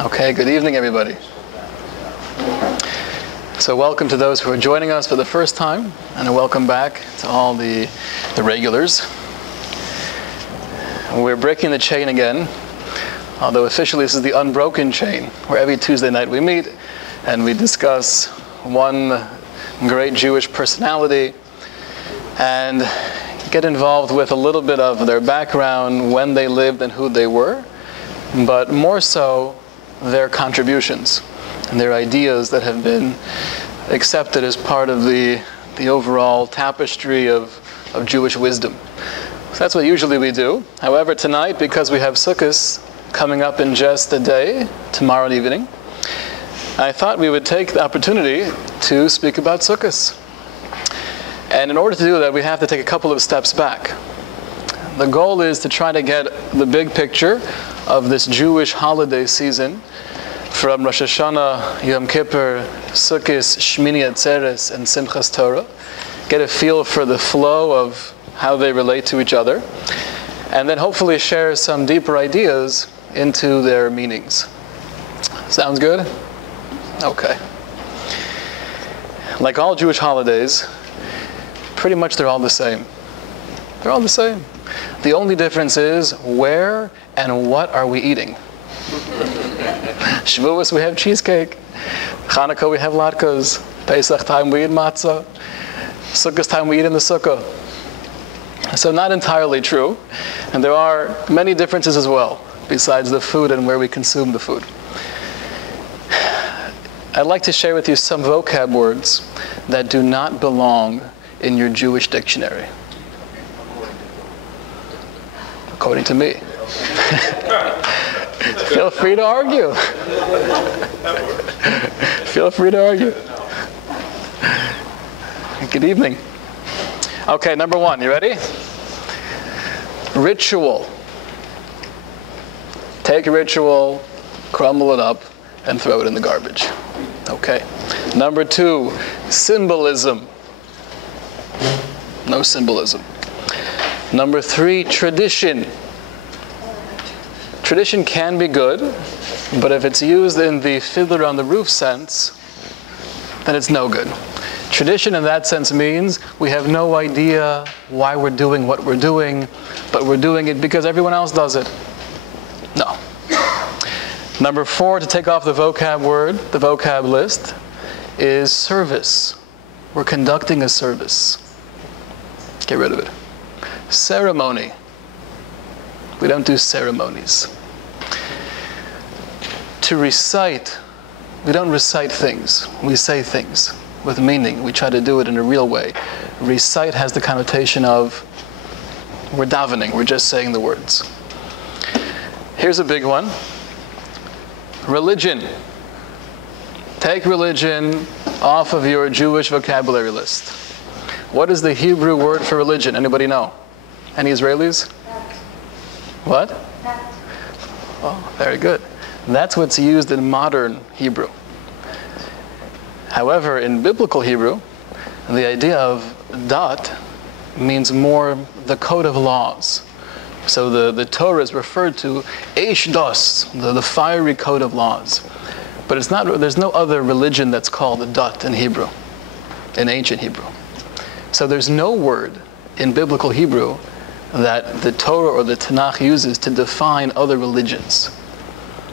Okay, good evening, everybody. So welcome to those who are joining us for the first time, and a welcome back to all the regulars. We're breaking the chain again, although officially this is the unbroken chain, where every Tuesday night we meet and we discuss one great Jewish personality and get involved with a little bit of their background, when they lived and who they were, but more so their contributions and their ideas that have been accepted as part of the overall tapestry of Jewish wisdom. So that's what usually we do. However, tonight, because we have Simchas coming up in just a day, tomorrow evening, I thought we would take the opportunity to speak about Simchas. And in order to do that, we have to take a couple of steps back. The goal is to try to get the big picture of this Jewish holiday season from Rosh Hashana, Yom Kippur, Sukkot, Shmini Atzeres, and Simchas Torah. Get a feel for the flow of how they relate to each other, and then hopefully share some deeper ideas into their meanings. Sounds good? Okay. Like all Jewish holidays, pretty much they're all the same. They're all the same. The only difference is where and what are we eating. Shavuos we have cheesecake. Hanukkah we have latkes. Pesach time we eat matzah. Sukkot time we eat in the sukkah. So not entirely true. And there are many differences as well, besides the food and where we consume the food. I'd like to share with you some vocab words that do not belong in your Jewish dictionary. According to me. Feel free to argue. Feel free to argue. Good evening. Okay, number one, you ready? Ritual. Take a ritual, crumble it up, and throw it in the garbage. Okay. Number two, symbolism. No symbolism. Number three, tradition. Tradition can be good, but if it's used in the fiddler on the roof sense, then it's no good. Tradition in that sense means we have no idea why we're doing what we're doing, but we're doing it because everyone else does it. No. Number four, to take off the vocab word, the vocab list, is service. We're conducting a service. Get rid of it. Ceremony. We don't do ceremonies. To recite, we don't recite things. We say things with meaning. We try to do it in a real way. Recite has the connotation of we're davening, we're just saying the words. Here's a big one. Religion. Take religion off of your Jewish vocabulary list. What is the Hebrew word for religion? Anybody know? Any Israelis? What? Oh, very good. That's what's used in modern Hebrew. However, in biblical Hebrew, the idea of dat means more the code of laws. So the Torah is referred to Eish Das, the fiery code of laws. But it's not. There's no other religion that's called dat in Hebrew, in ancient Hebrew. So there's no word in biblical Hebrew that the Torah or the Tanakh uses to define other religions.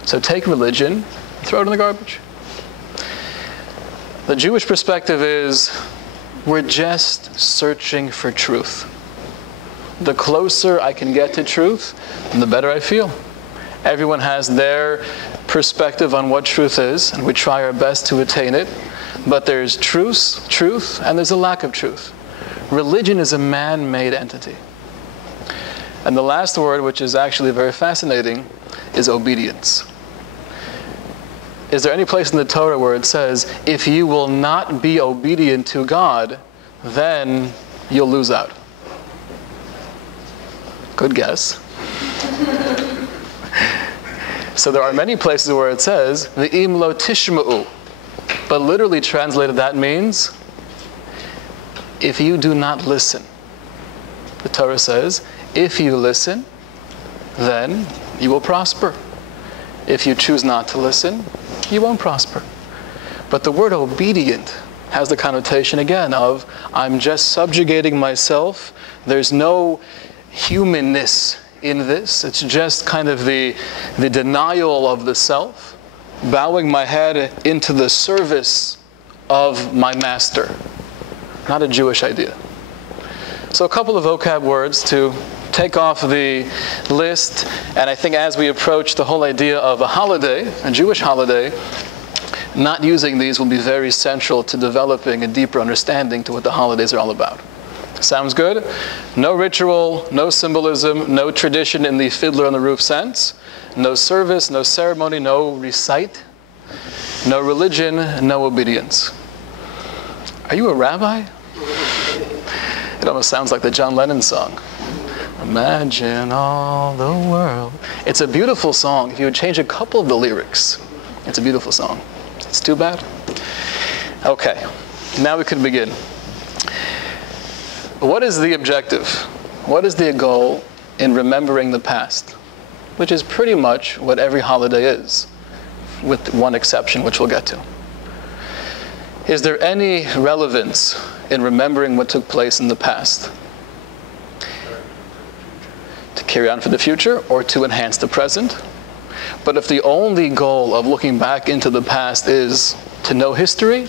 So take religion, throw it in the garbage. The Jewish perspective is we're just searching for truth. The closer I can get to truth, the better I feel. Everyone has their perspective on what truth is, and we try our best to attain it. But there's truth, and there's a lack of truth. Religion is a man-made entity. And the last word, which is actually very fascinating, is obedience. Is there any place in the Torah where it says, if you will not be obedient to God, then you'll lose out? Good guess. So there are many places where it says, V'im lo tishma'u. But literally translated that means, if you do not listen. The Torah says, if you listen, then you will prosper. If you choose not to listen, you won't prosper. But the word obedient has the connotation again of, I'm just subjugating myself. There's no humanness in this. It's just kind of the denial of the self, bowing my head into the service of my master. Not a Jewish idea. So a couple of vocab words to take off the list, and I think as we approach the whole idea of a holiday, a Jewish holiday, not using these will be very central to developing a deeper understanding to what the holidays are all about. Sounds good? No ritual, no symbolism, no tradition in the fiddler on the roof sense, no service, no ceremony, no recite, no religion, no obedience. Are you a rabbi? It almost sounds like the John Lennon song. Imagine all the world. It's a beautiful song. If you would change a couple of the lyrics, it's a beautiful song. It's too bad. Okay, now we can begin. What is the objective? What is the goal in remembering the past? Which is pretty much what every holiday is, with one exception, which we'll get to. Is there any relevance in remembering what took place in the past? To carry on for the future or to enhance the present? But if the only goal of looking back into the past is to know history,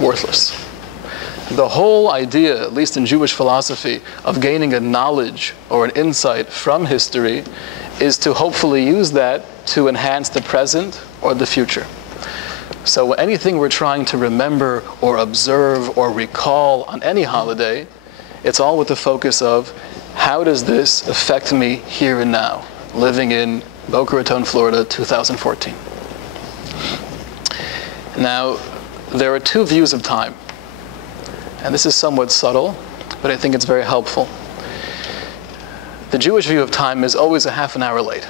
worthless. The whole idea, at least in Jewish philosophy, of gaining a knowledge or an insight from history is to hopefully use that to enhance the present or the future. So anything we're trying to remember or observe or recall on any holiday, it's all with the focus of how does this affect me here and now, living in Boca Raton, Florida, 2014. Now, there are two views of time. And this is somewhat subtle, but I think it's very helpful. The Jewish view of time is always a half an hour late,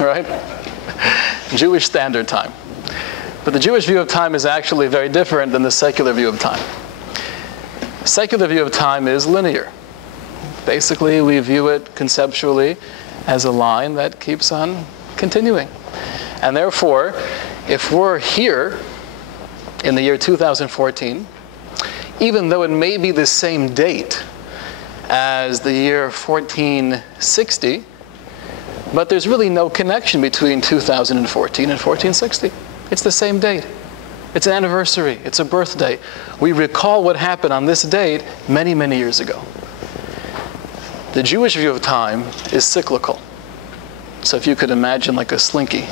right? Jewish standard time. But the Jewish view of time is actually very different than the secular view of time. The secular view of time is linear. Basically, we view it conceptually as a line that keeps on continuing. And therefore, if we're here in the year 2014, even though it may be the same date as the year 1460, but there's really no connection between 2014 and 1460. It's the same date. It's an anniversary. It's a birthday. We recall what happened on this date many, many years ago. The Jewish view of time is cyclical. So if you could imagine like a slinky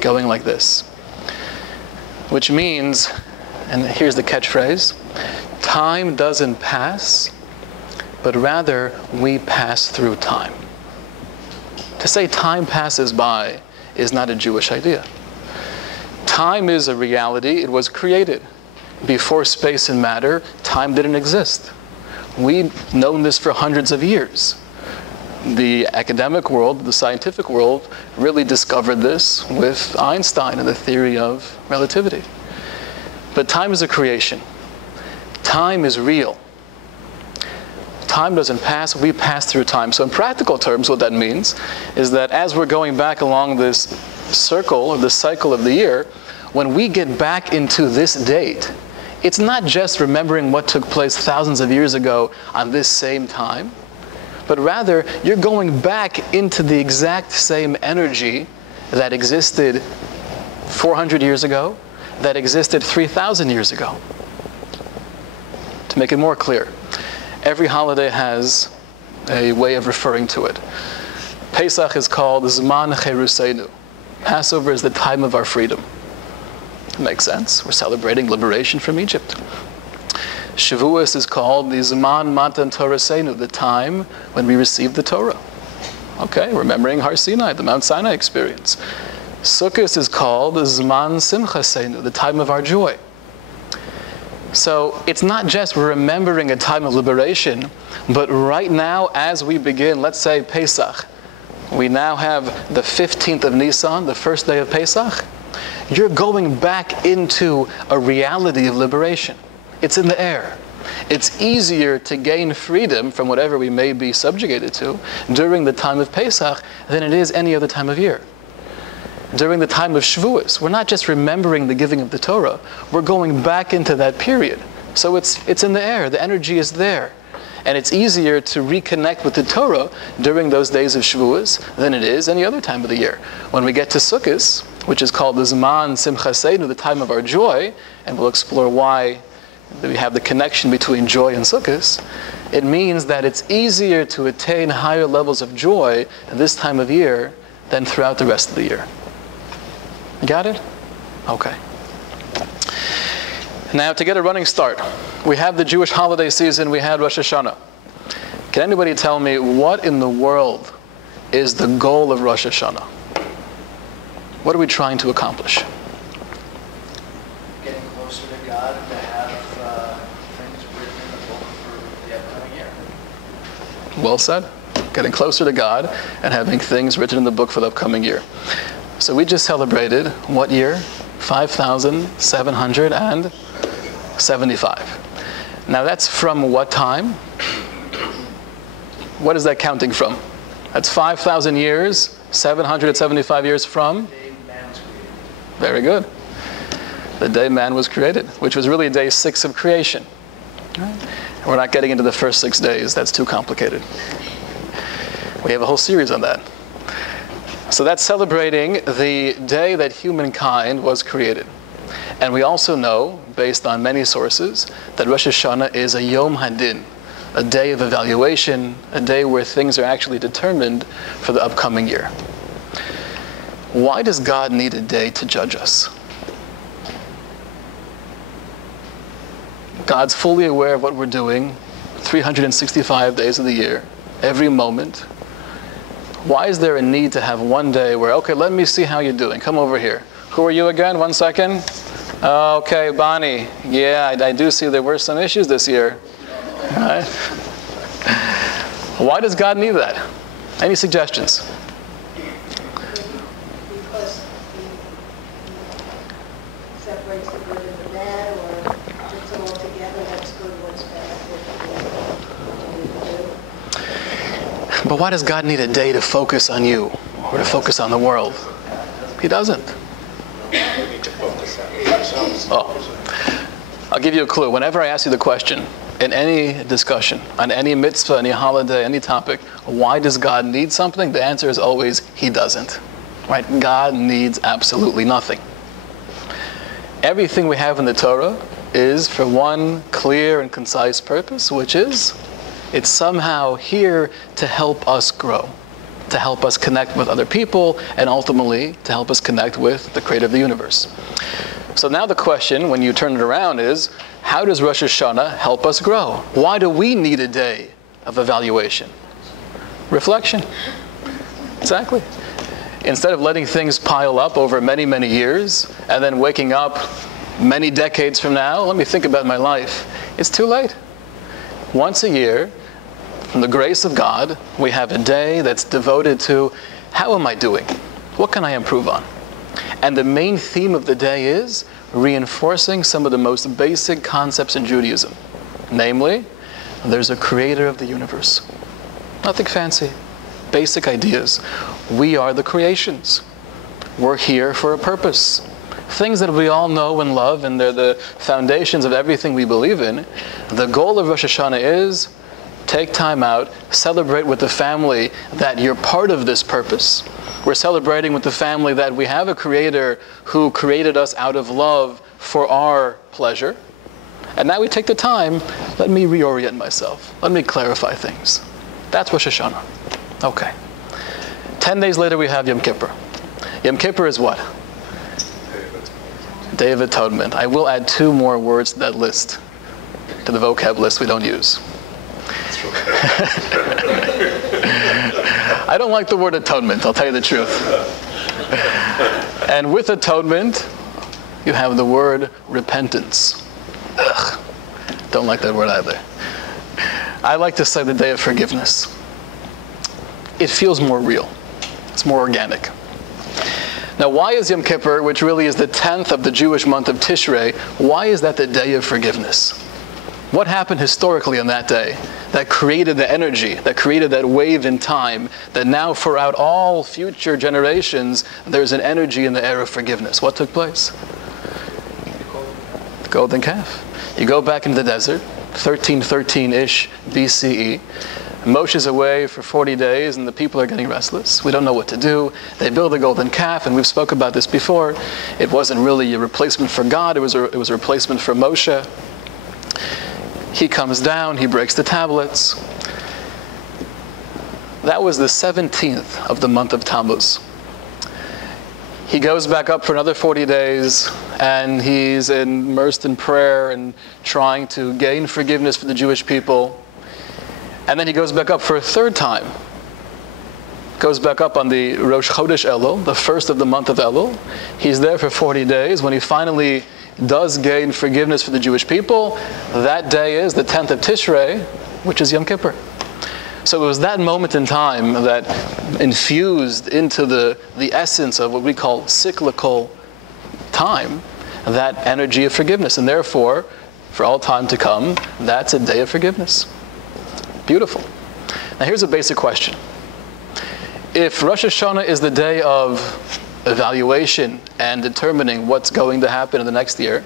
going like this, which means, and here's the catchphrase, time doesn't pass, but rather we pass through time. To say time passes by is not a Jewish idea. Time is a reality. It was created. Before space and matter, time didn't exist. We've known this for hundreds of years. The academic world, the scientific world, really discovered this with Einstein and the theory of relativity. But time is a creation. Time is real. Time doesn't pass, we pass through time. So in practical terms, what that means is that as we're going back along this circle, or the cycle of the year, when we get back into this date, it's not just remembering what took place thousands of years ago on this same time, but rather you're going back into the exact same energy that existed 400 years ago, that existed 3,000 years ago. To make it more clear, every holiday has a way of referring to it. Pesach is called Zman Cheruseinu. Passover is the time of our freedom. It makes sense. We're celebrating liberation from Egypt. Shavuos is called the Zman Matan Toraseinu, the time when we received the Torah. Okay, remembering Har Sinai, the Mount Sinai experience. Sukkot is called Zman Simchaseinu, the time of our joy. So it's not just we're remembering a time of liberation, but right now as we begin, let's say Pesach, we now have the 15th of Nisan, the first day of Pesach. You're going back into a reality of liberation. It's in the air. It's easier to gain freedom from whatever we may be subjugated to during the time of Pesach than it is any other time of year. during the time of Shavuos. We're not just remembering the giving of the Torah. We're going back into that period. So it's in the air. The energy is there. And it's easier to reconnect with the Torah during those days of Shavuos than it is any other time of the year. When we get to Sukkot, which is called the Zman Simchas, the time of our joy, and we'll explore why we have the connection between joy and Sukkot, it means that it's easier to attain higher levels of joy at this time of year than throughout the rest of the year. You got it? Okay. Now, to get a running start, we have the Jewish holiday season, we had Rosh Hashana. Can anybody tell me what in the world is the goal of Rosh Hashana? What are we trying to accomplish? Getting closer to God and to have things written in the book for the upcoming year. Well said. Getting closer to God and having things written in the book for the upcoming year. So we just celebrated what year? 5,775. Now that's from what time? What is that counting from? That's 5,000 years, 775 years from? The day man was created. Very good. The day man was created, which was really day 6 of creation. We're not getting into the first 6 days. That's too complicated. We have a whole series on that. So that's celebrating the day that humankind was created. And we also know, based on many sources, that Rosh Hashanah is a Yom Hadin, a day of evaluation, a day where things are actually determined for the upcoming year. Why does God need a day to judge us? God's fully aware of what we're doing 365 days of the year, every moment. Why is there a need to have one day where, okay, let me see how you're doing. Come over here. Who are you again? 1 second. Okay, Bonnie. Yeah, I do see there were some issues this year. All right. Why does God need that? Any suggestions? Because he separates the good and the bad, or puts them all together, what's good, what's bad. But why does God need a day to focus on you or to focus on the world? He doesn't. Oh, I'll give you a clue. Whenever I ask you the question, in any discussion, on any mitzvah, any holiday, any topic, why does God need something? The answer is always, he doesn't. Right? God needs absolutely nothing. Everything we have in the Torah is for one clear and concise purpose, which is, it's somehow here to help us grow, to help us connect with other people, and ultimately to help us connect with the creator of the universe. So now the question, when you turn it around, is how does Rosh Hashanah help us grow? Why do we need a day of evaluation? Reflection. Exactly. Instead of letting things pile up over many, many years, and then waking up many decades from now, let me think about my life. It's too late. Once a year, from the grace of God, we have a day that's devoted to, how am I doing? What can I improve on? And the main theme of the day is reinforcing some of the most basic concepts in Judaism. Namely, there's a creator of the universe. Nothing fancy. Basic ideas. We are the creations. We're here for a purpose. Things that we all know and love, and they're the foundations of everything we believe in. The goal of Rosh Hashanah is take time out, celebrate with the family that you're part of this purpose. We're celebrating with the family that we have a creator who created us out of love for our pleasure. And now we take the time, let me reorient myself. Let me clarify things. That's Rosh Hashanah. Okay. 10 days later we have Yom Kippur. Yom Kippur is what? Day of Atonement. I will add 2 more words to that list, to the vocab list we don't use. I don't like the word atonement, I'll tell you the truth. And with atonement, you have the word repentance. Ugh, don't like that word either. I like to say the day of forgiveness. It feels more real. It's more organic. Now, why is Yom Kippur, which really is the 10th of the Jewish month of Tishrei, why is that the day of forgiveness? What happened historically on that day that created the energy, that created that wave in time, that now throughout all future generations, there's an energy in the air of forgiveness? What took place? The golden calf. You go back into the desert, 1313-ish BCE. Moshe's away for 40 days and the people are getting restless. We don't know what to do. They build a golden calf, and we've spoke about this before. It wasn't really a replacement for God, it was a replacement for Moshe. He comes down, he breaks the tablets. That was the 17th of the month of Tammuz. He goes back up for another 40 days, and he's immersed in prayer and trying to gain forgiveness for the Jewish people. And then he goes back up for a third time. Goes back up on the Rosh Chodesh Elul, the first of the month of Elul. He's there for 40 days. When he finally does gain forgiveness for the Jewish people, that day is the 10th of Tishrei, which is Yom Kippur. So it was that moment in time that infused into the essence of what we call cyclical time, that energy of forgiveness. And therefore, for all time to come, that's a day of forgiveness. Beautiful. Now here's a basic question. If Rosh Hashanah is the day of evaluation and determining what's going to happen in the next year,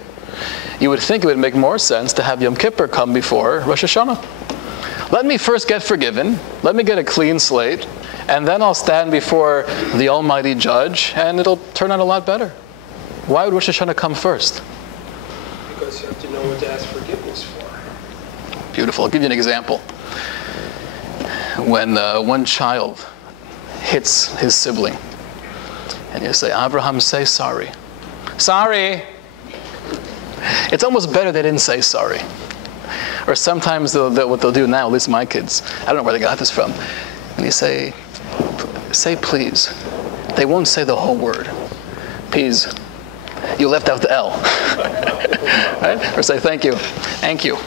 you would think it would make more sense to have Yom Kippur come before Rosh Hashanah. Let me first get forgiven, let me get a clean slate, and then I'll stand before the Almighty Judge, and it'll turn out a lot better. Why would Rosh Hashanah come first? Because you have to know what to ask forgiveness for. Beautiful. I'll give you an example. When one child hits his sibling, and you say, Abraham, say sorry. Sorry! It's almost better they didn't say sorry. Or sometimes what they'll do now, at least my kids, I don't know where they got this from, when you say please, they won't say the whole word. Please. You left out the L. Right? Or say thank you. Thank you.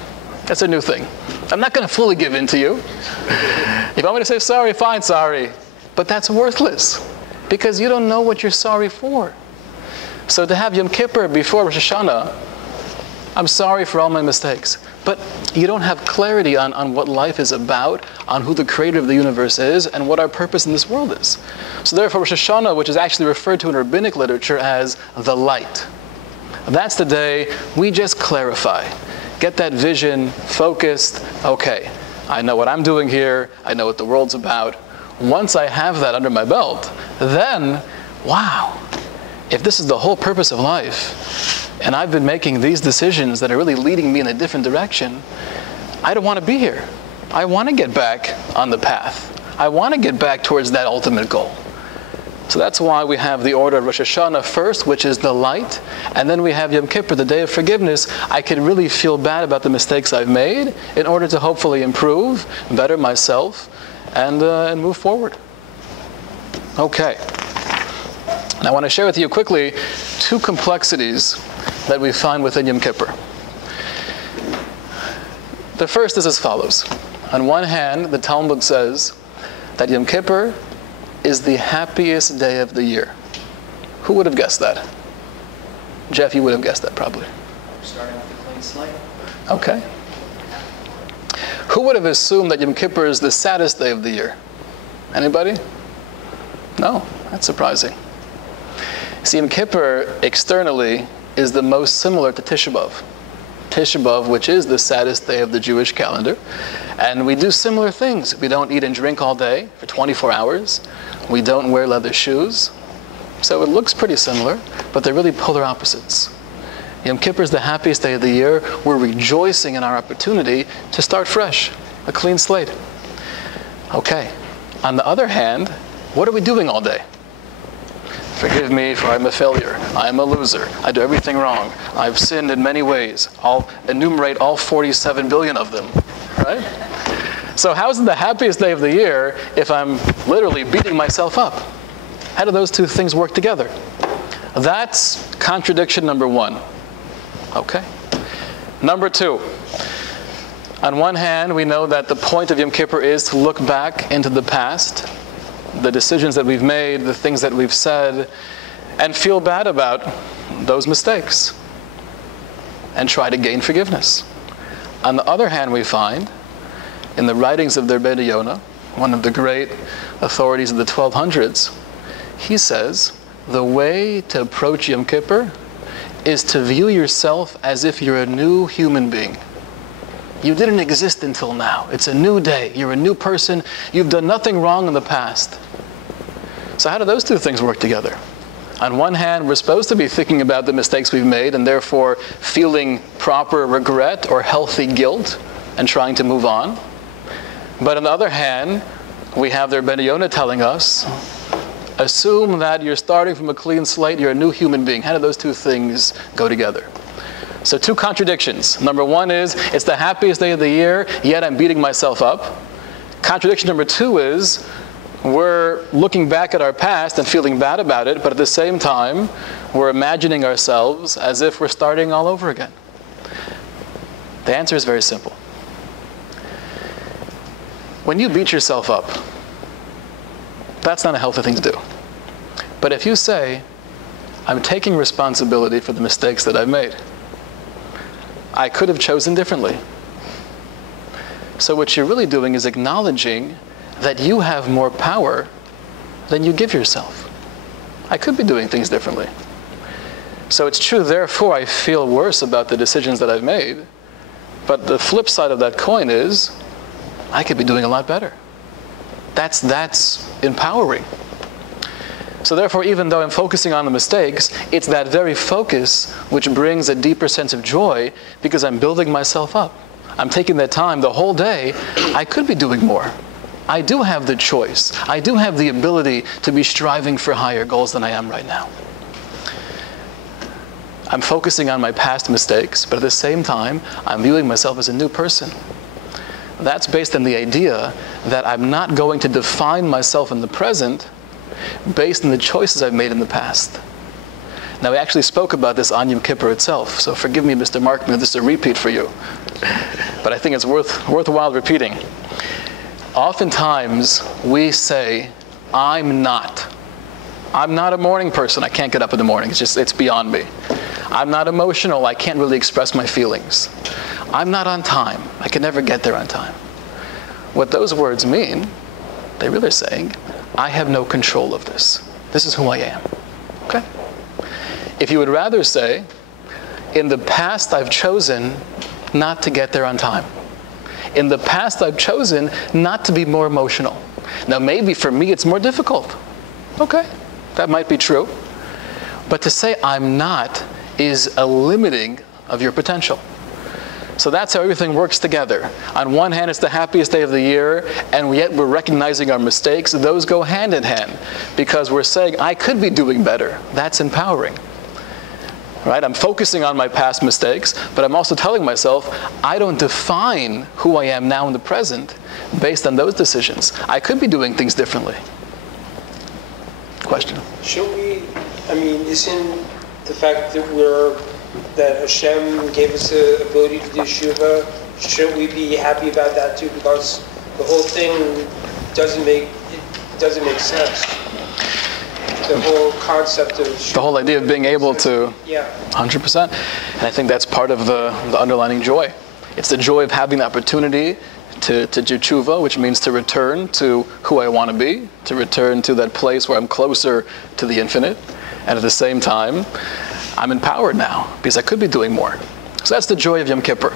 That's a new thing. I'm not going to fully give in to you. If you want me to say sorry, fine, sorry. But that's worthless, because you don't know what you're sorry for. So to have Yom Kippur before Rosh Hashanah, I'm sorry for all my mistakes. But you don't have clarity on what life is about, on who the creator of the universe is, and what our purpose in this world is. So therefore, Rosh Hashanah, which is actually referred to in rabbinic literature as the light, that's the day we just clarify. Get that vision focused. Okay, I know what I'm doing here. I know what the world's about. Once I have that under my belt, then, wow, if this is the whole purpose of life, and I've been making these decisions that are really leading me in a different direction, I don't want to be here. I want to get back on the path. I want to get back towards that ultimate goal. So that's why we have the order of Rosh Hashanah first, which is the light, and then we have Yom Kippur, the day of forgiveness. I can really feel bad about the mistakes I've made in order to hopefully improve, better myself, and move forward. Okay. Now I want to share with you quickly two complexities that we find within Yom Kippur. The first is as follows. On one hand, the Talmud says that Yom Kippur is the happiest day of the year. Who would have guessed that? Jeff, you would have guessed that probably. Starting with a clean slate. Okay. Who would have assumed that Yom Kippur is the saddest day of the year? Anybody? No, that's surprising. See, Yom Kippur externally is the most similar to Tisha B'Av. Tisha B'Av, which is the saddest day of the Jewish calendar. And we do similar things. We don't eat and drink all day for 24 hours. We don't wear leather shoes. So it looks pretty similar, but they're really polar opposites. Yom Kippur is the happiest day of the year. We're rejoicing in our opportunity to start fresh, a clean slate. Okay. On the other hand, what are we doing all day? Forgive me, for I'm a failure. I am a loser. I do everything wrong. I've sinned in many ways. I'll enumerate all 47 billion of them, right? So how is it the happiest day of the year if I'm literally beating myself up? How do those two things work together? That's contradiction number one. Okay. Number two. On one hand, we know that the point of Yom Kippur is to look back into the past, the decisions that we've made, the things that we've said, and feel bad about those mistakes and try to gain forgiveness. On the other hand, we find in the writings of the Rabbi Yonah, one of the great authorities of the 1200s, he says, the way to approach Yom Kippur is to view yourself as if you're a new human being. You didn't exist until now. It's a new day. You're a new person. You've done nothing wrong in the past. So how do those two things work together? On one hand, we're supposed to be thinking about the mistakes we've made and therefore feeling proper regret or healthy guilt and trying to move on. But on the other hand, we have the Rabbi Yonah telling us, assume that you're starting from a clean slate, you're a new human being. How do those two things go together? So two contradictions. Number one is, it's the happiest day of the year, yet I'm beating myself up. Contradiction number two is, we're looking back at our past and feeling bad about it, but at the same time, we're imagining ourselves as if we're starting all over again. The answer is very simple. When you beat yourself up, that's not a healthy thing to do. But if you say, I'm taking responsibility for the mistakes that I've made, I could have chosen differently. So what you're really doing is acknowledging that you have more power than you give yourself. I could be doing things differently. So it's true, therefore I feel worse about the decisions that I've made. But the flip side of that coin is, I could be doing a lot better. That's empowering. So therefore, even though I'm focusing on the mistakes, it's that very focus which brings a deeper sense of joy because I'm building myself up. I'm taking that time the whole day. I could be doing more. I do have the choice. I do have the ability to be striving for higher goals than I am right now. I'm focusing on my past mistakes, but at the same time, I'm viewing myself as a new person. That's based on the idea that I'm not going to define myself in the present based on the choices I've made in the past. Now, we actually spoke about this on Yom Kippur itself, so forgive me, Mr. Markman, if this is a repeat for you. But I think it's worthwhile repeating. Oftentimes, we say, I'm not a morning person. I can't get up in the morning. It's beyond me. I'm not emotional. I can't really express my feelings. I'm not on time. I can never get there on time. What those words mean, they really are saying, I have no control of this. This is who I am. Okay? If you would rather say, in the past I've chosen not to get there on time. In the past I've chosen not to be more emotional. Now maybe for me it's more difficult. Okay, that might be true. But to say I'm not is a limiting of your potential. So that's how everything works together. On one hand, it's the happiest day of the year, and yet we're recognizing our mistakes. Those go hand in hand, because we're saying, I could be doing better. That's empowering. Right? I'm focusing on my past mistakes, but I'm also telling myself, I don't define who I am now in the present based on those decisions. I could be doing things differently. Question? Shouldn't we, isn't the fact that Hashem gave us the ability to do Shuvah, shouldn't we be happy about that too? Because the whole thing doesn't make sense. The whole concept of Shuvah. The whole idea of being able to, yeah, 100%. And I think that's part of the underlining joy. It's the joy of having the opportunity to do tshuva, which means to return to who I want to be, to return to that place where I'm closer to the infinite. And at the same time, I'm empowered now because I could be doing more. So that's the joy of Yom Kippur.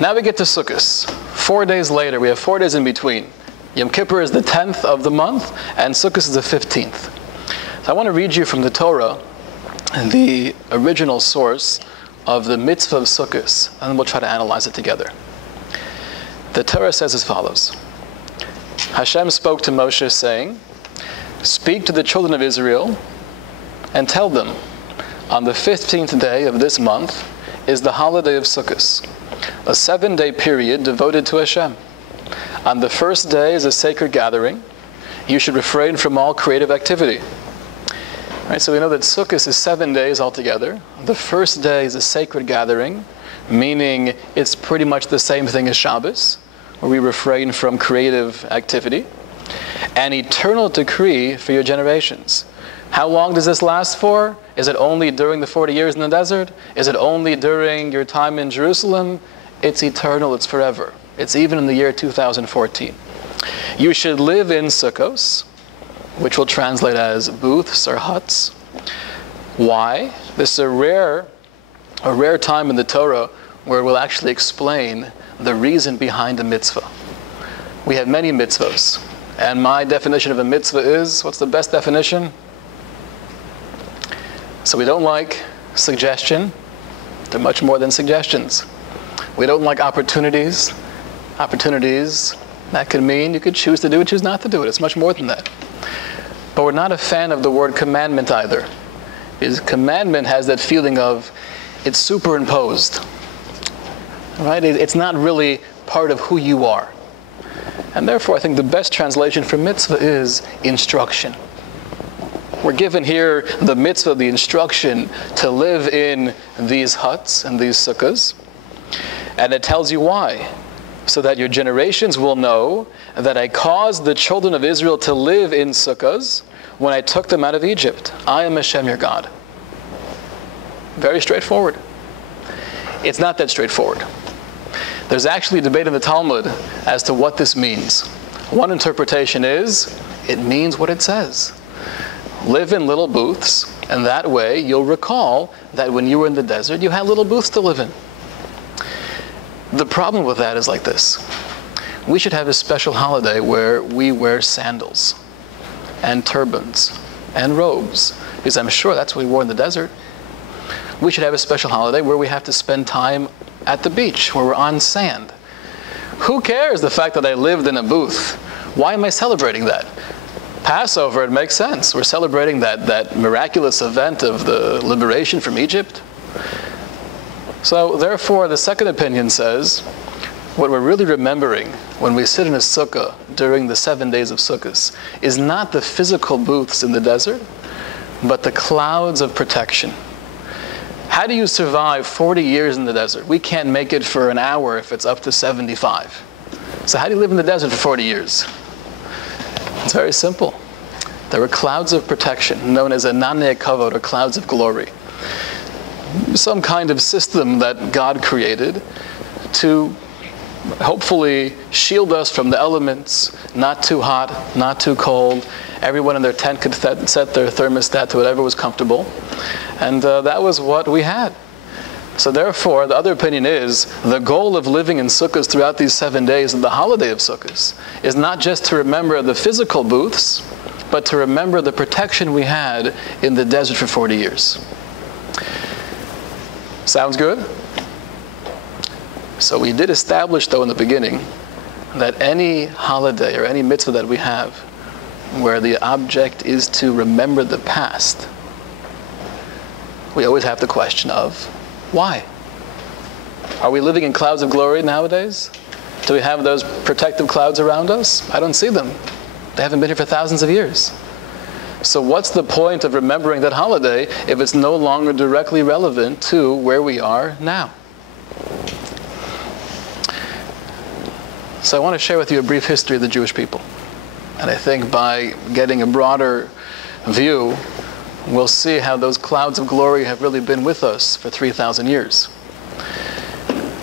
Now we get to Sukkot. 4 days later, we have 4 days in between. Yom Kippur is the 10th of the month, and Sukkot is the 15th. So I want to read you from the Torah, the original source of the mitzvah of Sukkot, and then we'll try to analyze it together. The Torah says as follows. Hashem spoke to Moshe saying, speak to the children of Israel and tell them, on the 15th day of this month is the holiday of Sukkot, a 7-day period devoted to Hashem. On the first day is a sacred gathering. You should refrain from all creative activity. Right, so we know that Sukkot is 7 days altogether. The first day is a sacred gathering, meaning it's pretty much the same thing as Shabbos, where we refrain from creative activity. An eternal decree for your generations. How long does this last for? Is it only during the 40 years in the desert? Is it only during your time in Jerusalem? It's eternal, it's forever. It's even in the year 2014. You should live in sukkos, which will translate as booths or huts. Why? This is a rare time in the Torah where we'll actually explain the reason behind a mitzvah. We have many mitzvahs, and my definition of a mitzvah is, what's the best definition? So we don't like suggestion. They're much more than suggestions. We don't like opportunities. Opportunities, that could mean you could choose to do it, choose not to do it. It's much more than that. But we're not a fan of the word commandment either. Because commandment has that feeling of it's superimposed. Right? It's not really part of who you are. And therefore, I think the best translation for mitzvah is instruction. We're given here the mitzvah, the instruction to live in these huts and these sukkahs. And it tells you why. So that your generations will know that I caused the children of Israel to live in sukkahs when I took them out of Egypt. I am Hashem your God. Very straightforward. It's not that straightforward. There's actually a debate in the Talmud as to what this means. One interpretation is, it means what it says. Live in little booths, and that way you'll recall that when you were in the desert, you had little booths to live in. The problem with that is like this. We should have a special holiday where we wear sandals and turbans and robes, because I'm sure that's what we wore in the desert. We should have a special holiday where we have to spend time at the beach, where we're on sand. Who cares the fact that I lived in a booth? Why am I celebrating that? Passover, it makes sense. We're celebrating that miraculous event of the liberation from Egypt. So therefore, the second opinion says, what we're really remembering when we sit in a sukkah during the 7 days of Sukkot is not the physical booths in the desert, but the clouds of protection. How do you survive 40 years in the desert? We can't make it for an hour if it's up to 75. So how do you live in the desert for 40 years? It's very simple. There were clouds of protection, known as ananei kavod, or clouds of glory. Some kind of system that God created to hopefully shield us from the elements, not too hot, not too cold. Everyone in their tent could set their thermostat to whatever was comfortable. And that was what we had. So therefore, the other opinion is, the goal of living in sukkahs throughout these 7 days of the holiday of sukkahs is not just to remember the physical booths, but to remember the protection we had in the desert for 40 years. Sounds good? So we did establish, though, in the beginning, that any holiday or any mitzvah that we have, where the object is to remember the past, we always have the question of, why? Are we living in clouds of glory nowadays? Do we have those protective clouds around us? I don't see them. They haven't been here for thousands of years. So what's the point of remembering that holiday if it's no longer directly relevant to where we are now? So I want to share with you a brief history of the Jewish people. And I think by getting a broader view, we'll see how those clouds of glory have really been with us for 3,000 years.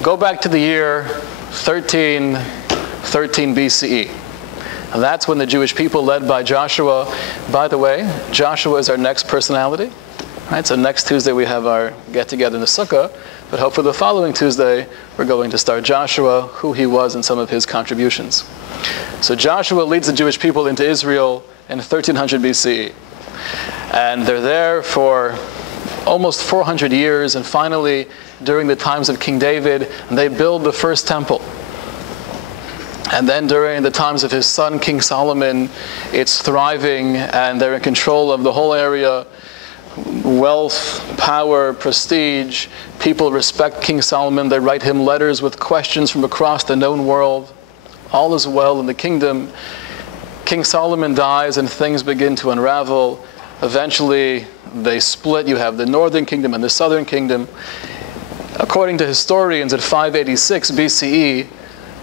Go back to the year 1313 BCE. And that's when the Jewish people, led by Joshua, by the way, Joshua is our next personality. Right? So next Tuesday we have our get-together in the Sukkah, but hopefully the following Tuesday we're going to start Joshua, who he was and some of his contributions. So Joshua leads the Jewish people into Israel in 1300 BCE. And they're there for almost 400 years, and finally, during the times of King David, they build the first temple. And then during the times of his son, King Solomon, it's thriving, and they're in control of the whole area. Wealth, power, prestige. People respect King Solomon. They write him letters with questions from across the known world. All is well in the kingdom. King Solomon dies, and things begin to unravel. Eventually, they split. You have the northern kingdom and the southern kingdom. According to historians, at 586 BCE,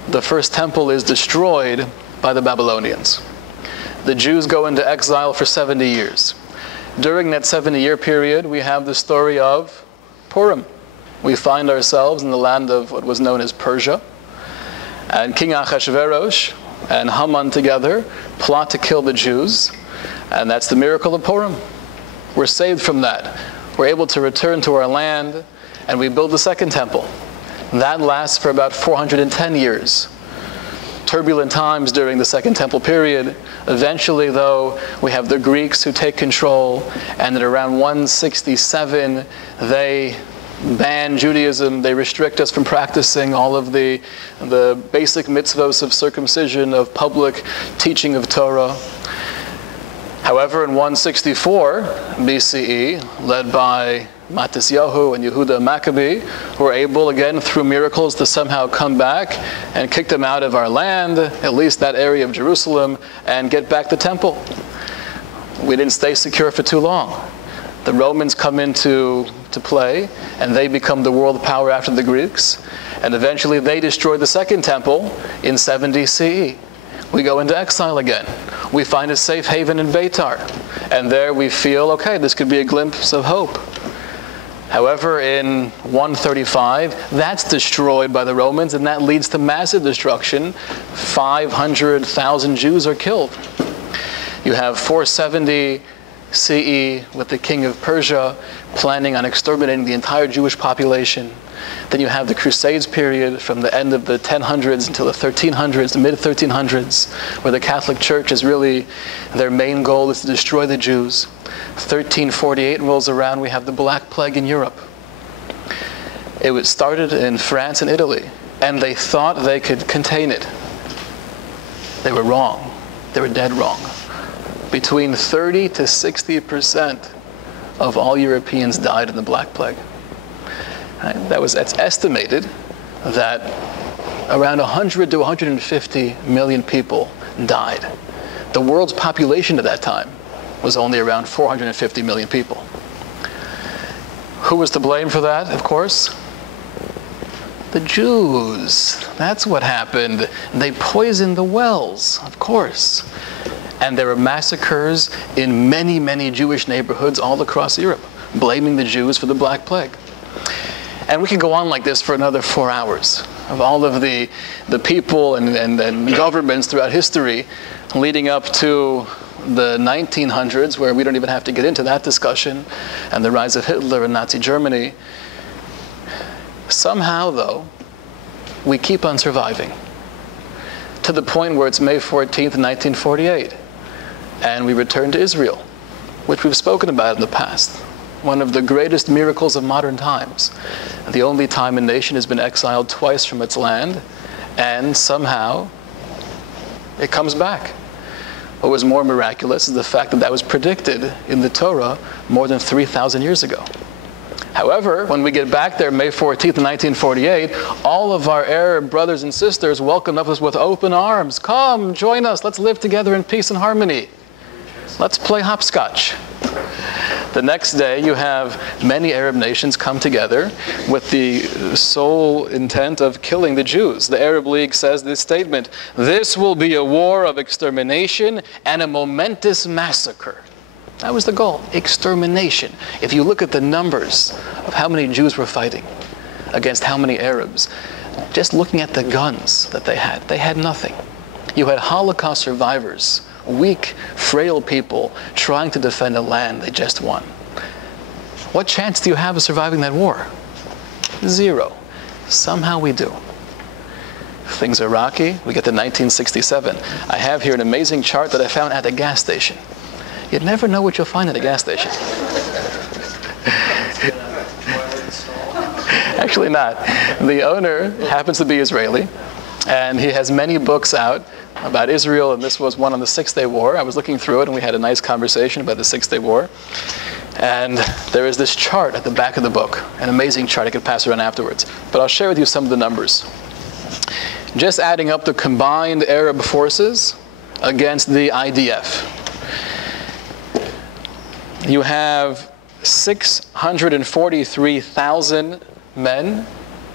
the first temple is destroyed by the Babylonians. The Jews go into exile for 70 years. During that 70-year period, we have the story of Purim. we find ourselves in the land of what was known as Persia. And King Achashverosh and Haman together plot to kill the Jews. And that's the miracle of Purim. We're saved from that. We're able to return to our land, and we build the second temple. That lasts for about 410 years. Turbulent times during the Second Temple period. Eventually, though, we have the Greeks who take control, and at around 167, they ban Judaism. They restrict us from practicing all of the basic mitzvos of circumcision, of public teaching of Torah. However, in 164 BCE, led by Matisyahu and Yehuda Maccabee, who were able, again, through miracles, to somehow come back and kick them out of our land, at least that area of Jerusalem, and get back the temple. We didn't stay secure for too long. The Romans come into play, and they become the world power after the Greeks, and eventually they destroy the second temple in 70 CE. We go into exile again. We find a safe haven in Beitar, and there we feel, okay, this could be a glimpse of hope. However, in 135, that's destroyed by the Romans, and that leads to massive destruction. 500,000 Jews are killed. You have 470 CE with the king of Persia planning on exterminating the entire Jewish population. Then you have the Crusades period from the end of the 1000s until the 1300s, the mid-1300s, where the Catholic Church is really, their main goal is to destroy the Jews. 1348 rolls around, we have the Black Plague in Europe. It was started in France and Italy, and they thought they could contain it. They were wrong. They were dead wrong. Between 30 to 60% of all Europeans died in the Black Plague. Right? It's estimated that around 100 to 150 million people died. The world's population at that time was only around 450 million people. Who was to blame for that, of course? The Jews. That's what happened. They poisoned the wells, of course. And there were massacres in many, many Jewish neighborhoods all across Europe, blaming the Jews for the Black Plague. And we can go on like this for another 4 hours, of all of the people and governments throughout history leading up to the 1900s, where we don't even have to get into that discussion, and the rise of Hitler and Nazi Germany. Somehow, though, we keep on surviving, to the point where it's May 14th, 1948, and we return to Israel, which we've spoken about in the past. One of the greatest miracles of modern times. The only time a nation has been exiled twice from its land, and somehow it comes back. What was more miraculous is the fact that that was predicted in the Torah more than 3,000 years ago. However, when we get back there, May 14th, 1948, all of our Arab brothers and sisters welcomed us with open arms. Come, join us. Let's live together in peace and harmony. Let's play hopscotch. The next day, you have many Arab nations come together with the sole intent of killing the Jews. The Arab League says this statement: "This will be a war of extermination and a momentous massacre." That was the goal, extermination. If you look at the numbers of how many Jews were fighting against how many Arabs, just looking at the guns that they had nothing. You had Holocaust survivors, weak, frail people trying to defend a land they just won. What chance do you have of surviving that war? Zero. Somehow we do. Things are rocky. We get to 1967. I have here an amazing chart that I found at a gas station. You'd never know what you'll find at a gas station. Actually not. The owner happens to be Israeli, and he has many books out about Israel, and this was one on the Six-Day War. I was looking through it, and we had a nice conversation about the Six-Day War. And there is this chart at the back of the book, an amazing chart. I could pass around afterwards. But I'll share with you some of the numbers. Just adding up the combined Arab forces against the IDF. You have 643,000 men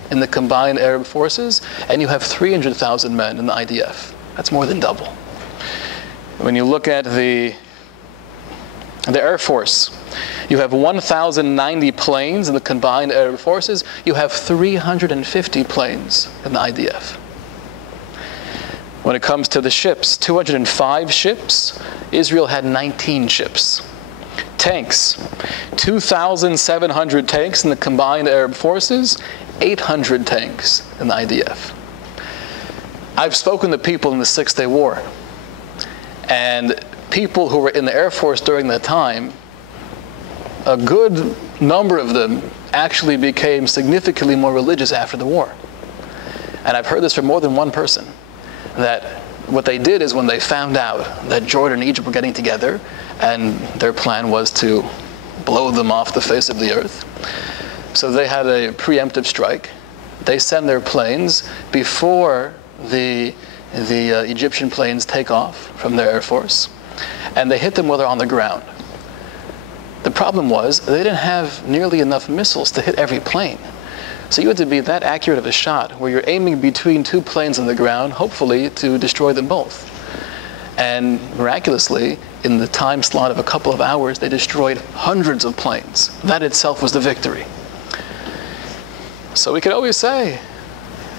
in the combined Arab forces, and you have 300,000 men in the IDF. That's more than double. When you look at the The Air Force. You have 1,090 planes in the combined air forces. You have 350 planes in the IDF. When it comes to the ships, 205 ships. Israel had 19 ships. Tanks, 2,700 tanks in the combined Arab forces, 800 tanks in the IDF. I've spoken to people in the Six-Day War, and people who were in the Air Force during that time, a good number of them actually became significantly more religious after the war. And I've heard this from more than one person, that what they did is when they found out that Jordan and Egypt were getting together and their plan was to blow them off the face of the earth, so they had a preemptive strike. They send their planes before the Egyptian planes take off from their Air Force, and they hit them while they're on the ground. The problem was they didn't have nearly enough missiles to hit every plane. So you had to be that accurate of a shot where you're aiming between two planes on the ground, hopefully to destroy them both. And miraculously, in the time slot of a couple of hours, they destroyed hundreds of planes. That itself was the victory. So we could always say,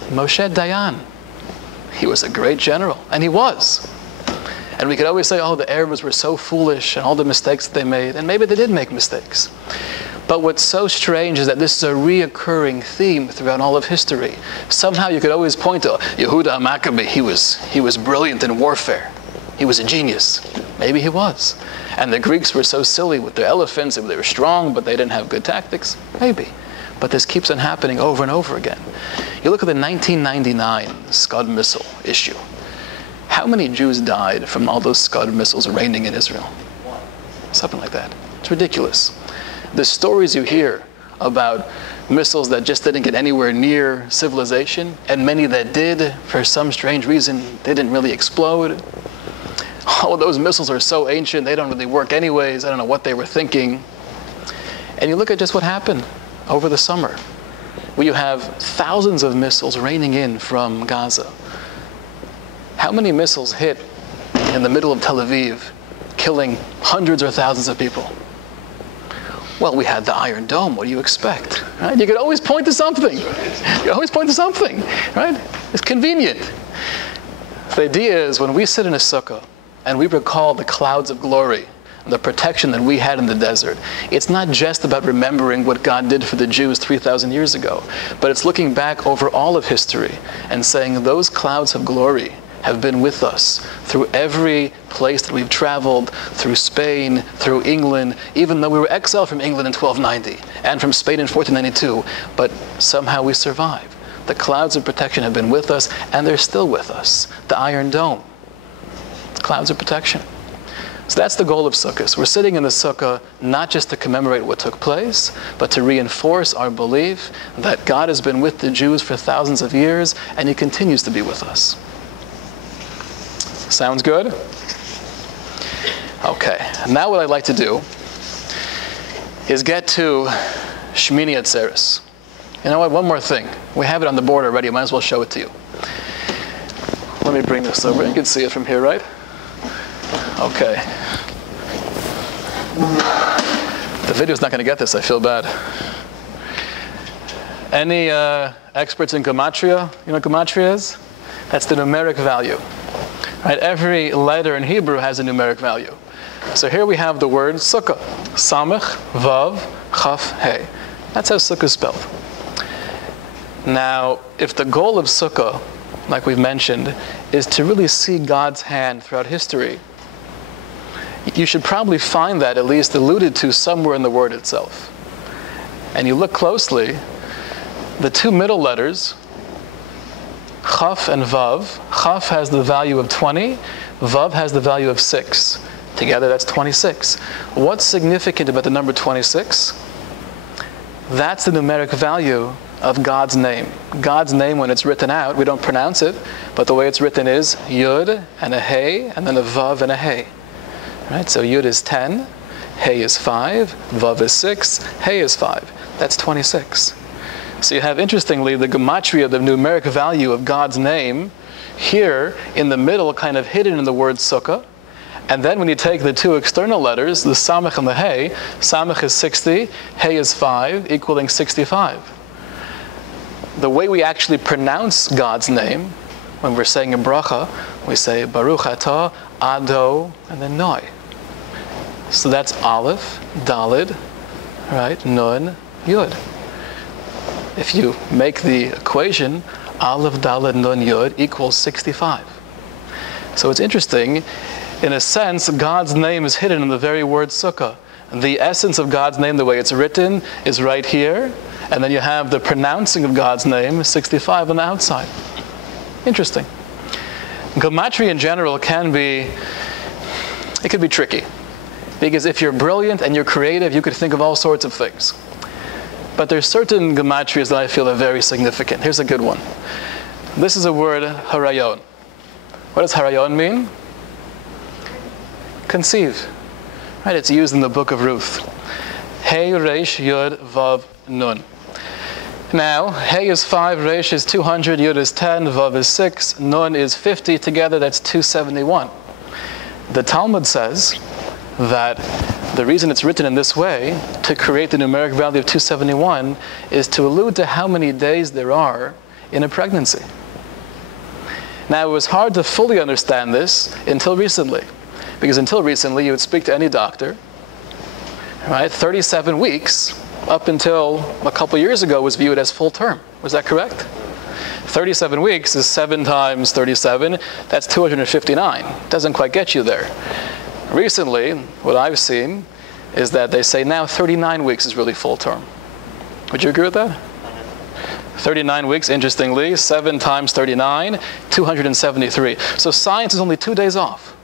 Moshe Dayan, he was a great general, and he was. And we could always say, oh, the Arabs were so foolish and all the mistakes that they made, and maybe they did make mistakes. But what's so strange is that this is a reoccurring theme throughout all of history. Somehow you could always point to Yehuda Maccabee. He was brilliant in warfare. He was a genius. Maybe he was. And the Greeks were so silly with their elephants. They were strong, but they didn't have good tactics. Maybe. But this keeps on happening over and over again. You look at the 1999 Scud missile issue. How many Jews died from all those Scud missiles raining in Israel? Something like that. It's ridiculous. The stories you hear about missiles that just didn't get anywhere near civilization, and many that did, for some strange reason, they didn't really explode. Oh, those missiles are so ancient, they don't really work anyways. I don't know what they were thinking. And you look at just what happened over the summer, where you have thousands of missiles raining in from Gaza. How many missiles hit in the middle of Tel Aviv, killing hundreds or thousands of people? Well, we had the Iron Dome. What do you expect? Right? You could always point to something. You always point to something, right? It's convenient. The idea is when we sit in a sukkah and we recall the clouds of glory, the protection that we had in the desert, it's not just about remembering what God did for the Jews 3,000 years ago, but it's looking back over all of history and saying those clouds of glory have been with us through every place that we've traveled, through Spain, through England, even though we were exiled from England in 1290 and from Spain in 1492, but somehow we survived. The clouds of protection have been with us, and they're still with us. The Iron Dome, clouds of protection. So that's the goal of Sukkot. We're sitting in the Sukkah not just to commemorate what took place, but to reinforce our belief that God has been with the Jews for thousands of years, and He continues to be with us. Sounds good? Okay, now what I'd like to do is get to Shmini Atzeres. You know what, one more thing. We have it on the board already, might as well show it to you. Let me bring this over. You can see it from here, right? Okay. The video's not going to get this, I feel bad. Any experts in gematria? You know what gematria is? That's the numeric value. Right? Every letter in Hebrew has a numeric value. So here we have the word sukkah. Samech, vav, chaf, hey. That's how sukkah is spelled. Now, if the goal of sukkah, like we've mentioned, is to really see God's hand throughout history, you should probably find that at least alluded to somewhere in the word itself. And you look closely, the two middle letters, Chaf and Vav. Chaf has the value of 20. Vav has the value of 6. Together, that's 26. What's significant about the number 26? That's the numeric value of God's name. God's name, when it's written out, we don't pronounce it, but the way it's written is Yud and a Hey, and then a Vav and a Hey. Right? So Yud is 10, Hey is 5, Vav is 6, Hey is 5. That's 26. So you have, interestingly, the gematria, the numeric value of God's name, here in the middle, kind of hidden in the word sukkah. And then when you take the two external letters, the samach and the hey, samach is 60, hey is 5, equaling 65. The way we actually pronounce God's name, when we're saying a bracha, we say Baruch atah, Ado, and then Noi. So that's Aleph, Dalid, right? Nun, Yud. If you make the equation, Aleph, Dalid, Nun, Yud equals 65. So it's interesting, in a sense, God's name is hidden in the very word sukkah. The essence of God's name, the way it's written, is right here, and then you have the pronouncing of God's name, 65 on the outside. Interesting. Gematria in general can be tricky. Because if you're brilliant and you're creative, you could think of all sorts of things. But there's certain gematrias that I feel are very significant. Here's a good one. This is a word, harayon. What does harayon mean? Conceive. Right, it's used in the book of Ruth. Hey, Resh, Yud, Vav, Nun. Now, Hey is 5, Resh is 200, Yud is 10, Vav is 6, Nun is 50. Together, that's 271. The Talmud says that the reason it's written in this way, to create the numeric value of 271, is to allude to how many days there are in a pregnancy. Now, it was hard to fully understand this until recently. Because until recently, you would speak to any doctor, right? 37 weeks, up until a couple years ago, was viewed as full term. Was that correct? 37 weeks is 7 times 37. That's 259. Doesn't quite get you there. Recently, what I've seen is that they say now 39 weeks is really full term. Would you agree with that? 39 weeks, interestingly, 7 times 39, 273. So science is only 2 days off.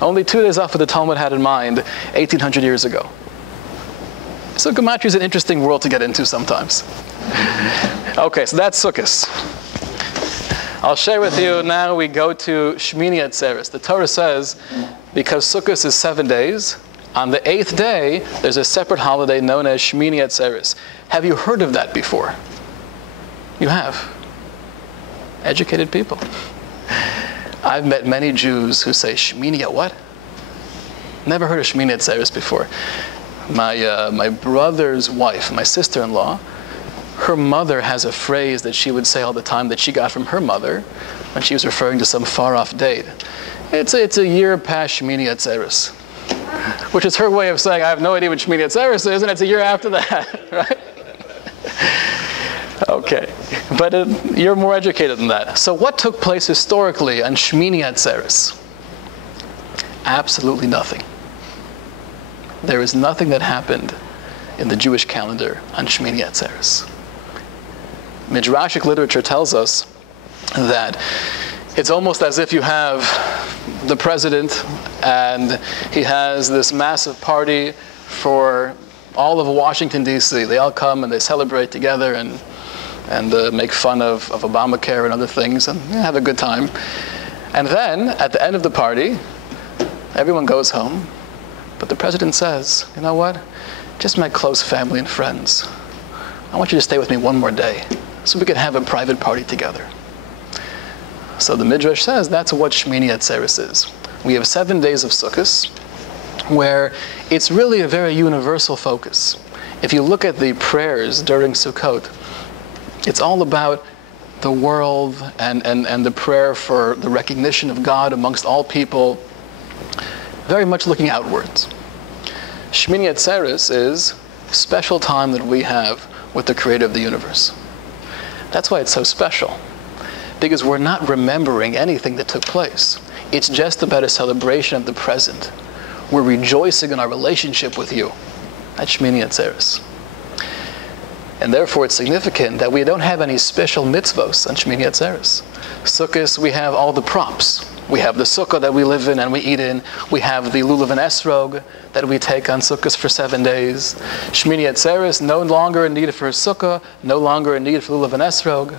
Only 2 days off what the Talmud had in mind 1,800 years ago. So gematria is an interesting world to get into sometimes. Okay, so that's Sukkot. I'll share with you now. We go to Shmini Atzeres. The Torah says, because Sukkot is 7 days, on the 8th day, there's a separate holiday known as Shmini Atzeres. Have you heard of that before? You have. Educated people. I've met many Jews who say, Shmini, what? Never heard of Shmini Atzeres before. My brother's wife, my sister-in-law, her mother has a phrase that she would say all the time that she got from her mother when she was referring to some far-off date. It's a year past Shmini Atzeres, which is her way of saying, I have no idea what Shmini Atzeres is, and it's a year after that, right? Okay, but you're more educated than that. So what took place historically on Shmini Atzeres? Absolutely nothing. There is nothing that happened in the Jewish calendar on Shmini Atzeres. Midrashic literature tells us that it's almost as if you have the president and he has this massive party for all of Washington, D.C. They all come and they celebrate together and make fun of Obamacare and other things and have a good time. And then, at the end of the party, everyone goes home, but the president says, you know what? Just my close family and friends. I want you to stay with me one more day so we can have a private party together. So the Midrash says that's what Shmini Atzeres is. We have 7 days of Sukkot where it's really a very universal focus. If you look at the prayers during Sukkot, it's all about the world and the prayer for the recognition of God amongst all people, very much looking outwards. Shmini Atzeres is a special time that we have with the Creator of the universe. That's why it's so special, because we're not remembering anything that took place. It's just about a celebration of the present. We're rejoicing in our relationship with you. That's Shmini Atzeres. And therefore it's significant that we don't have any special mitzvos on Shmini Atzeres. Sukkot, we have all the props. We have the sukkah that we live in and we eat in. We have the lulav and esrog that we take on Sukkot for 7 days. Shmini Atzeres, no longer a need for a sukkah, no longer a need for lulav and esrog.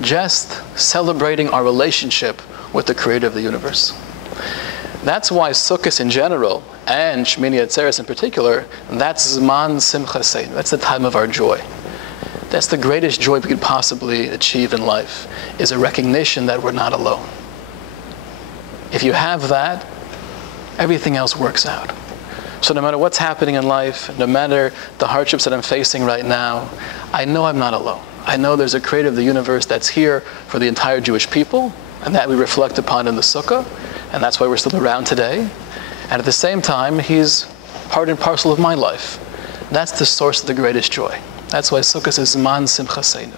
Just celebrating our relationship with the Creator of the universe. That's why Sukkot in general, and Shmini Atzeres in particular, that's Zman Simchas. That's the time of our joy. That's the greatest joy we could possibly achieve in life, is a recognition that we're not alone. If you have that, everything else works out. So no matter what's happening in life, no matter the hardships that I'm facing right now, I know I'm not alone. I know there's a creator of the universe that's here for the entire Jewish people, and that we reflect upon in the Sukkah, and that's why we're still around today. And at the same time, he's part and parcel of my life. That's the source of the greatest joy. That's why Sukkah says, Zman Simchaseinu.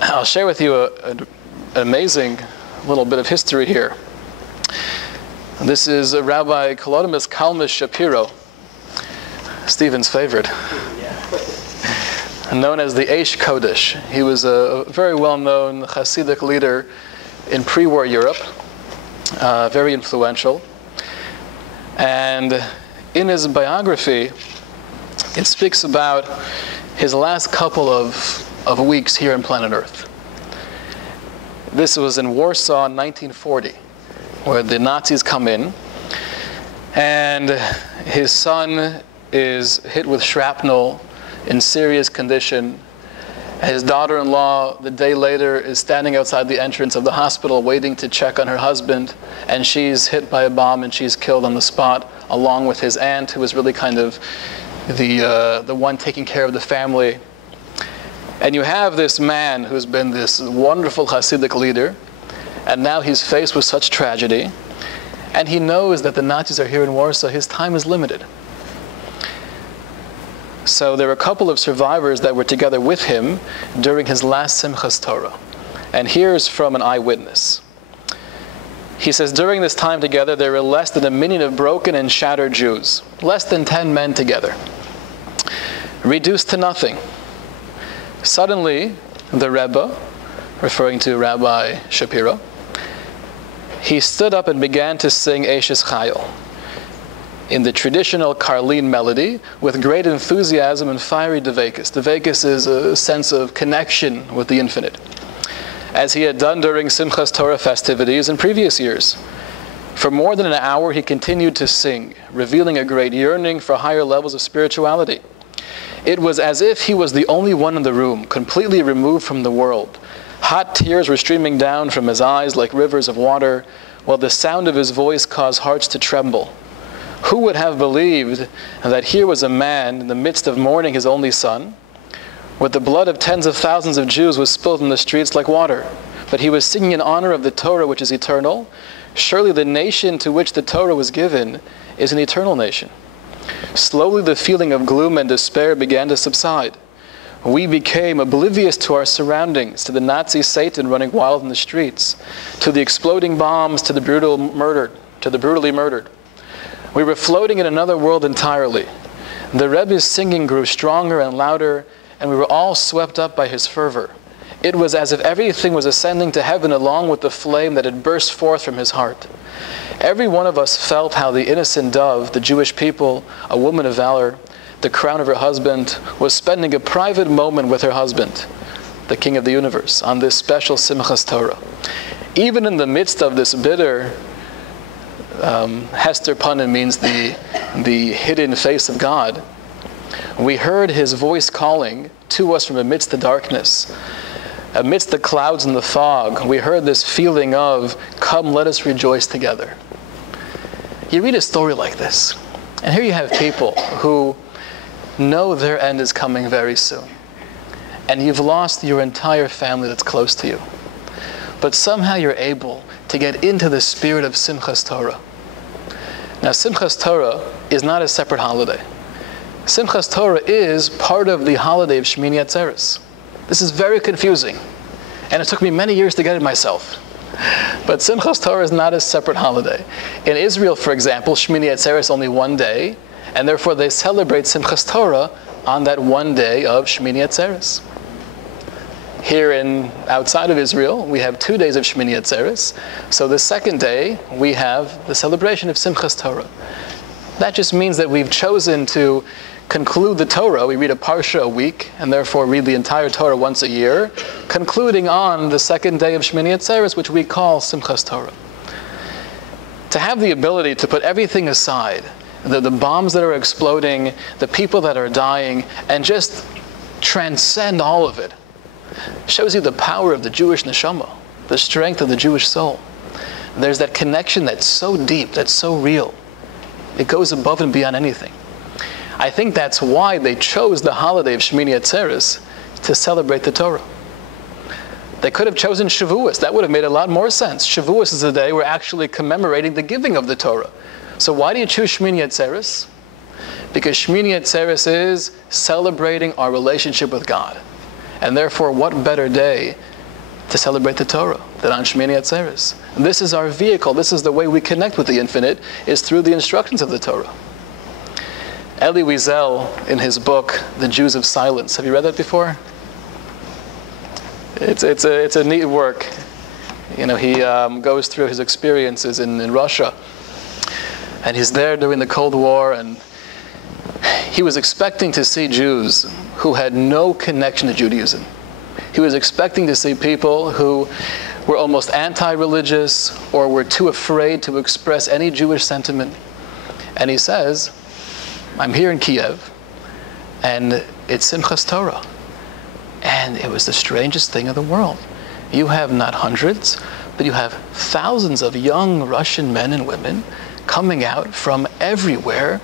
I'll share with you an amazing little bit of history here. This is Rabbi Kalodimus Kalmish Shapiro, Stephen's favorite, known as the Eish Kodesh. He was a very well-known Hasidic leader in pre-war Europe, very influential. And in his biography, it speaks about his last couple of weeks here on planet Earth. This was in Warsaw in 1940. Where the Nazis come in, and his son is hit with shrapnel in serious condition. His daughter-in-law, the day later, is standing outside the entrance of the hospital waiting to check on her husband, and she's hit by a bomb and she's killed on the spot, along with his aunt, who was really kind of the one taking care of the family. And you have this man who's been this wonderful Hasidic leader, and now he's faced with such tragedy, and he knows that the Nazis are here in Warsaw. His time is limited. So there were a couple of survivors that were together with him during his last Simchas Torah. And here's from an eyewitness. He says, during this time together, there were less than 1 million of broken and shattered Jews. Less than 10 men together. Reduced to nothing. Suddenly, the Rebbe, referring to Rabbi Shapiro, he stood up and began to sing Eishes Chayil in the traditional Karlin melody with great enthusiasm and fiery Dveikus. Dveikus is a sense of connection with the infinite, as he had done during Simchas Torah festivities in previous years. For more than an hour he continued to sing, revealing a great yearning for higher levels of spirituality. It was as if he was the only one in the room, completely removed from the world. Hot tears were streaming down from his eyes like rivers of water, while the sound of his voice caused hearts to tremble. Who would have believed that here was a man in the midst of mourning his only son, where the blood of tens of thousands of Jews was spilled in the streets like water, but he was singing in honor of the Torah which is eternal? Surely the nation to which the Torah was given is an eternal nation. Slowly the feeling of gloom and despair began to subside. We became oblivious to our surroundings, to the Nazi Satan running wild in the streets, to the exploding bombs, to the brutally murdered. We were floating in another world entirely. The Rebbe's singing grew stronger and louder, and we were all swept up by his fervor. It was as if everything was ascending to heaven along with the flame that had burst forth from his heart. Every one of us felt how the innocent dove, the Jewish people, a woman of valor, the crown of her husband, was spending a private moment with her husband, the King of the universe, on this special Simchas Torah. Even in the midst of this bitter, Hester Panim means the hidden face of God, we heard his voice calling to us from amidst the darkness. Amidst the clouds and the fog, we heard this feeling of, come, let us rejoice together. You read a story like this, and here you have people who know their end is coming very soon, and you've lost your entire family that's close to you. But somehow you're able to get into the spirit of Simchas Torah. Now, Simchas Torah is not a separate holiday. Simchas Torah is part of the holiday of Shmini Atzeres. This is very confusing, and it took me many years to get it myself. But Simchas Torah is not a separate holiday. In Israel, for example, Shmini Atzeres is only one day, and therefore they celebrate Simchas Torah on that one day of Shmini Atzeres. Here outside of Israel, we have 2 days of Shmini Atzeres. So the second day, we have the celebration of Simchas Torah. That just means that we've chosen to conclude the Torah. We read a parsha a week, and therefore read the entire Torah once a year, concluding on the second day of Shmini Atzeres, which we call Simchas Torah. To have the ability to put everything aside, the bombs that are exploding, the people that are dying, and just transcend all of it, shows you the power of the Jewish neshama, the strength of the Jewish soul. There's that connection that's so deep, that's so real. It goes above and beyond anything. I think that's why they chose the holiday of Shmini Atzeres to celebrate the Torah. They could have chosen Shavuos. That would have made a lot more sense. Shavuos is the day we're actually commemorating the giving of the Torah. So why do you choose Shmini Atzeres? Because Shmini Atzeres is celebrating our relationship with God. And therefore, what better day to celebrate the Torah than on Shmini Atzeres? This is our vehicle. This is the way we connect with the infinite, is through the instructions of the Torah. Elie Wiesel, in his book, The Jews of Silence, have you read that before? It's a neat work. You know, he goes through his experiences in Russia. And he's there during the Cold War, and he was expecting to see Jews who had no connection to Judaism. He was expecting to see people who were almost anti-religious or were too afraid to express any Jewish sentiment. And he says, I'm here in Kiev, and it's Simchas Torah. And it was the strangest thing in the world. You have not hundreds, but you have thousands of young Russian men and women coming out from everywhere,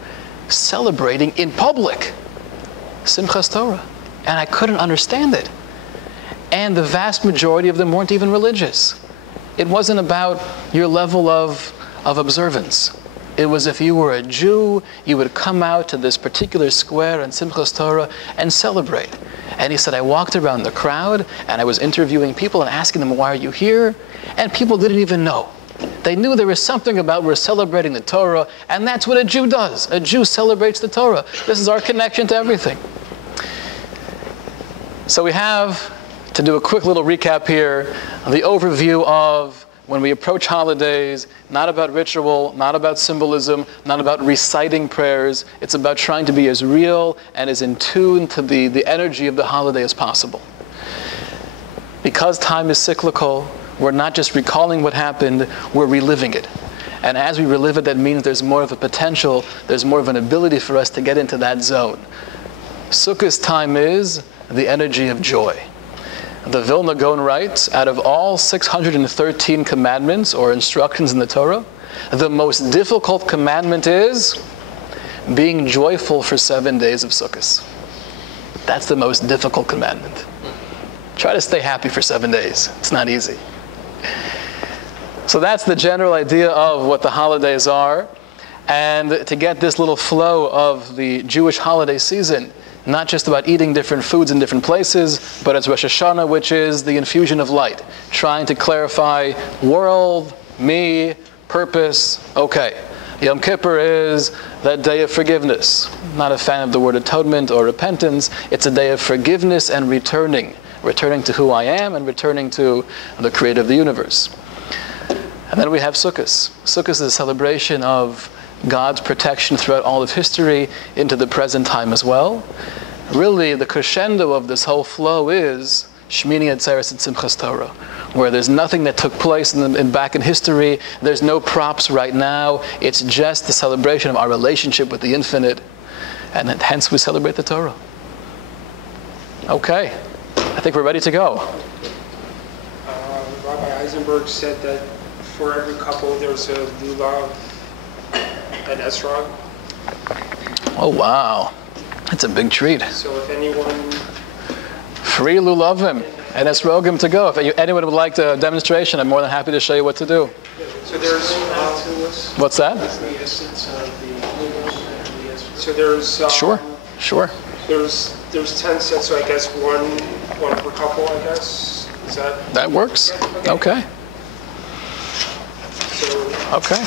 celebrating in public Simchas Torah. And I couldn't understand it. And the vast majority of them weren't even religious. It wasn't about your level of observance. It was if you were a Jew, you would come out to this particular square in Simchas Torah and celebrate. And he said, I walked around the crowd and I was interviewing people and asking them, why are you here? And people didn't even know. They knew there was something about we're celebrating the Torah, and that's what a Jew does. A Jew celebrates the Torah. This is our connection to everything. So we have, to do a quick little recap here, the overview of when we approach holidays, not about ritual, not about symbolism, not about reciting prayers. It's about trying to be as real and as in tune to the energy of the holiday as possible. Because time is cyclical, we're not just recalling what happened, we're reliving it. And as we relive it, that means there's more of a potential, there's more of an ability for us to get into that zone. Sukkot time is the energy of joy. The Vilna Gaon writes, out of all 613 commandments or instructions in the Torah, the most difficult commandment is being joyful for 7 days of Sukkot. That's the most difficult commandment. Try to stay happy for 7 days. It's not easy. So that's the general idea of what the holidays are. And to get this little flow of the Jewish holiday season, not just about eating different foods in different places, but it's Rosh Hashana, which is the infusion of light, trying to clarify world, me, purpose, okay. Yom Kippur is that day of forgiveness. Not a fan of the word atonement or repentance. It's a day of forgiveness and returning to who I am and returning to the creator of the universe. And then we have Sukkot. Sukkot is a celebration of God's protection throughout all of history into the present time as well. Really, the crescendo of this whole flow is Shmini Atzeres and Simchas Torah, where there's nothing that took place back in history. There's no props right now. It's just the celebration of our relationship with the infinite, and hence we celebrate the Torah. Okay, I think we're ready to go. Rabbi Eisenberg said that for every couple there's a lulav and esrog. Oh wow, that's a big treat. So if anyone... Free lulavim and esrogim to go. If anyone would like a demonstration, I'm more than happy to show you what to do. So there's... What's that? So there's... Sure. There's 10 sets, so I guess one per couple, I guess. Is that... That works. Okay. Okay.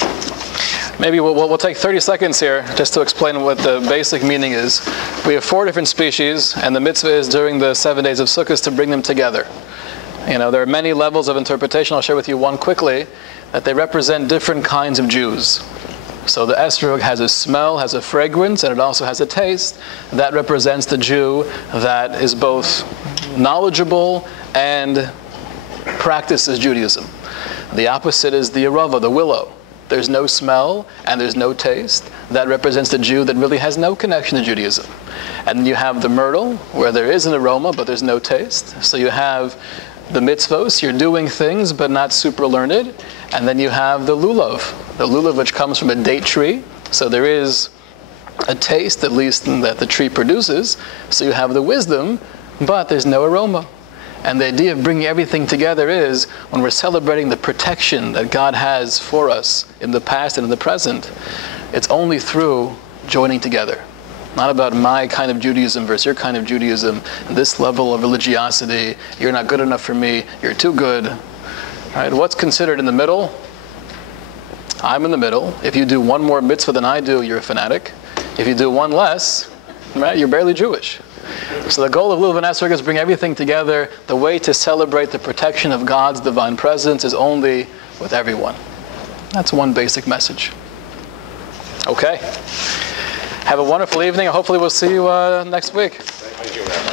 Maybe we'll take 30 seconds here just to explain what the basic meaning is. We have 4 different species, and the mitzvah is during the 7 days of Sukkot to bring them together. You know, there are many levels of interpretation. I'll share with you one quickly, that they represent different kinds of Jews. So the esrog has a smell, has a fragrance, and it also has a taste. That represents the Jew that is both knowledgeable and practices Judaism. The opposite is the arava, the willow. There's no smell and there's no taste. That represents the Jew that really has no connection to Judaism. And then you have the myrtle, where there is an aroma but there's no taste. So you have the mitzvos, you're doing things but not super learned. And then you have the lulav which comes from a date tree. So there is a taste, at least, that the tree produces. So you have the wisdom, but there's no aroma. And the idea of bringing everything together is, when we're celebrating the protection that God has for us in the past and in the present, it's only through joining together. Not about my kind of Judaism versus your kind of Judaism, this level of religiosity, you're not good enough for me, you're too good. Right? What's considered in the middle? I'm in the middle. If you do one more mitzvah than I do, you're a fanatic. If you do one less, right, you're barely Jewish. So the goal of Lulav and Esrog is bring everything together. The way to celebrate the protection of God's divine presence is only with everyone. That's one basic message. Okay. Have a wonderful evening. Hopefully we'll see you next week. Thank you.